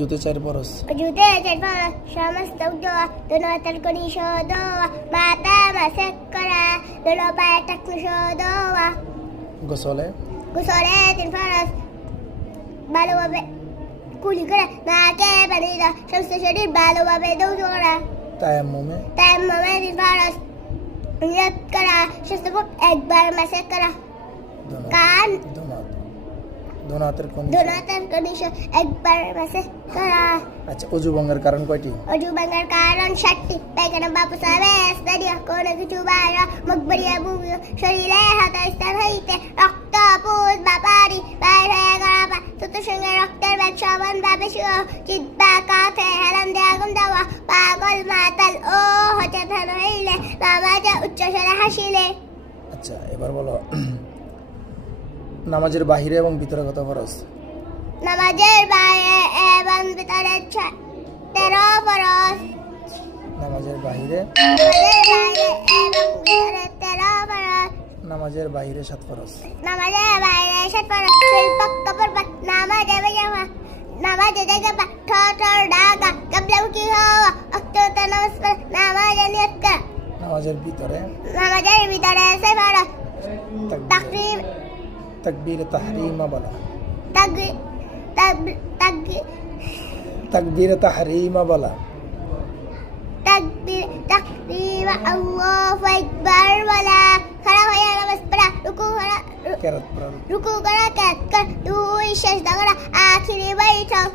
জুতে চার পরশ وجوده جلفان شمس توجه دونو تلقني شودوا ماتا مسكرا دونو بيتك شودوا গোসলে قصولات الفرس بالوا كولي كرا ما كيف نيدا شمس شديد بالوا بدوجورا তায়াম্মুমে تيممات الفرس يذكرا شمس فوق أكبر مسكرا كان দোনাতের কোন دونو تلقني شو أكبر مسكرا আচ্ছা অজু ভঙ্গের কারণ কয়টি Oju bangar karan shatti Pekana bapu sabes Dadia kona kuchubara Magbariya buyo Shorile hata istan haite Rokta puz bapari Bair hai garapa Tutu shunga roktar bek shaban babe shuo Chidba kafe Halam de agum dawa Pagol matal O hocha thano hile Namaja uccha shara hashile আচ্ছা এবার বলো নামাজের বাহিরে এবং ভিতরে কত ফরজ Namajer baye Eban bitare chat Tero faros নামাজের বাহিরে Namajer baye Eban bitare tero faros নামাজের বাহিরে 7 ফরজ Namaje baile shat faros Silpak kapur bat Namaje bayawa Namaje jaga bat Thotor daga Kabla ki hawa Akto tanos par Namaje niyat kar নামাজের ভিতরে Namaje bitare se faros Takrim তাকবীর তাহরিমা বলা Tag তাকবীর তাহরিমা বলা Takbir Allahu Akbar wala Khara hoya namas pada Ruku khara কেরাত পড়া Ruku kara kat kar Dui sajda kara Akhiri baitak